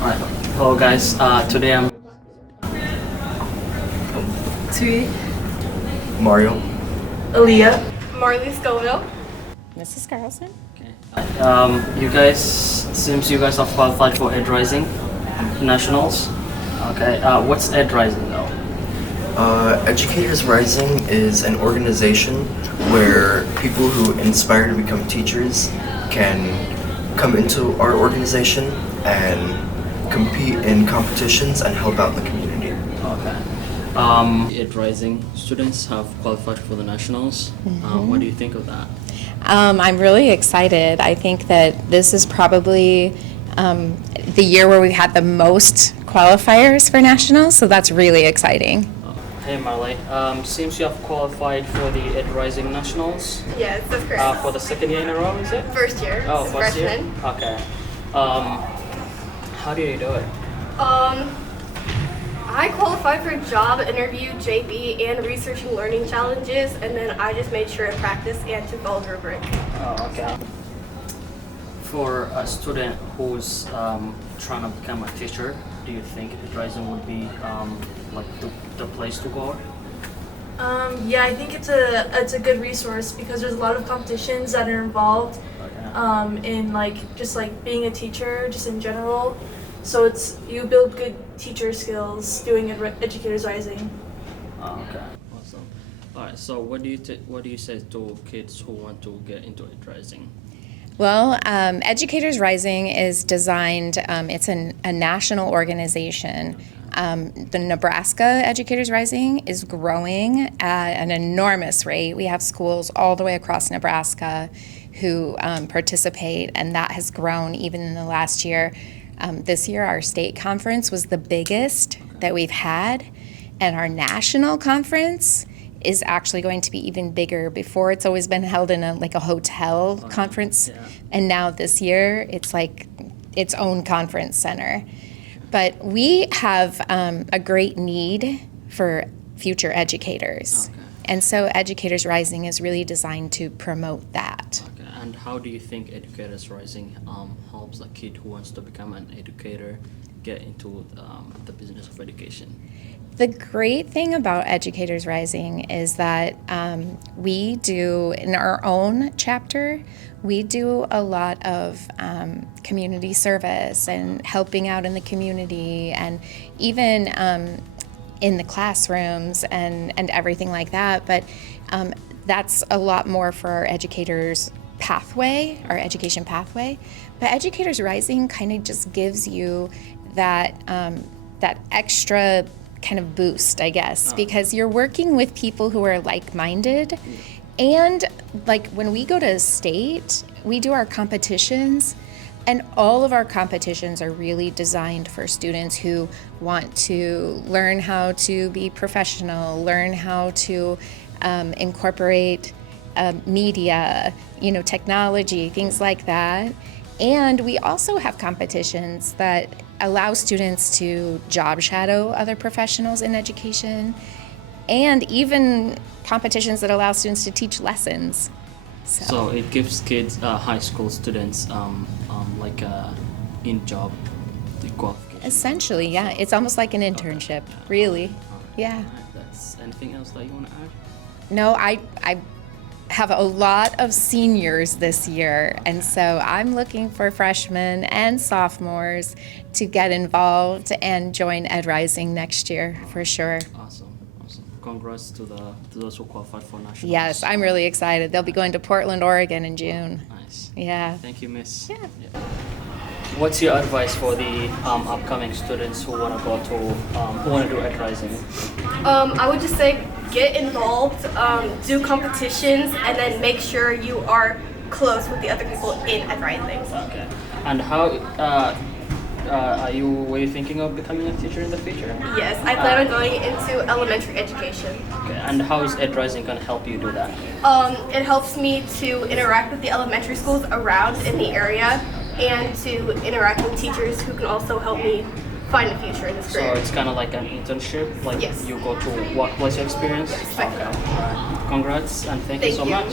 Alright, hello guys. Today I'm Tweet. Mario. Aaliyah. Marley Scoville. Mrs. Carlson? okay. You guys seems you guys are qualified for Ed Rising Nationals. Okay. What's Ed Rising though? Educators Rising is an organization where people who inspire to become teachers can come into our organization and compete in competitions and help out the community. Okay. Ed Rising students have qualified for the nationals. What do you think of that? I'm really excited. I think that this is probably the year where we've had the most qualifiers for nationals, so that's really exciting. Hey Marley, seems you have qualified for the Ed Rising Nationals Yes, that's correct. for the second year in a row, is it? First year. Oh, this is first year? freshman. Okay. How do you do it? I qualified for job interview, JV, and research and learning challenges, and then I just made sure to practice and to follow the rubric. Oh, okay. For a student who's trying to become a teacher, do you think Ed Rising would be like the place to go? Yeah, I think it's a good resource because there's a lot of competitions that are involved Okay. in just being a teacher, just in general. So you build good teacher skills doing Educators Rising. Oh, okay. Awesome. All right. So what do you say to kids who want to get into Ed Rising? Well, Educators Rising is designed, it's a national organization. The Nebraska Educators Rising is growing at an enormous rate. We have schools all the way across Nebraska who participate, and that has grown even in the last year. This year, our state conference was the biggest that we've had, and our national conference is actually going to be even bigger. Before, it's always been held in a hotel conference, yeah. and now this year, it's like its own conference center. But we have a great need for future educators. Okay. And so Educators Rising is really designed to promote that. Okay. And how do you think Educators Rising helps a kid who wants to become an educator get into the business of education? The great thing about Educators Rising is that we do, in our own chapter, we do a lot of community service and helping out in the community, and even in the classrooms and everything like that. But that's a lot more for our educators pathway, our education pathway. But Educators Rising kind of just gives you that that extra kind of boost, I guess, because you're working with people who are like-minded. And like when we go to state, we do our competitions, and all of our competitions are really designed for students who want to learn how to be professional, learn how to incorporate media, technology, things like that. And we also have competitions that allow students to job shadow other professionals in education, and even competitions that allow students to teach lessons. So it gives kids, high school students, like in-job qualification. Essentially, yeah, it's almost like an internship, really. Yeah. Alright, that's anything else that you want to add? No, I have a lot of seniors this year, and so I'm looking for freshmen and sophomores to get involved and join Ed Rising next year for sure. Awesome. Congrats to those who qualified for nationals. Yes, I'm really excited. They'll be going to Portland, Oregon in June. Nice. Yeah. Thank you, Miss. Yeah. What's your advice for the upcoming students who want to go to who want to do Ed Rising? I would just say get involved, do competitions, and then make sure you are close with the other people in Ed Rising. Okay. And were you thinking of becoming a teacher in the future? Yes, I plan on going into elementary education. Okay. And how is Ed Rising going to help you do that? It helps me to interact with the elementary schools around in the area and to interact with teachers who can also help me find a future in this So career. it's kind of like an internship, like Yes. you go to workplace experience? Yes. Okay. Alright. Congrats and thank you so much.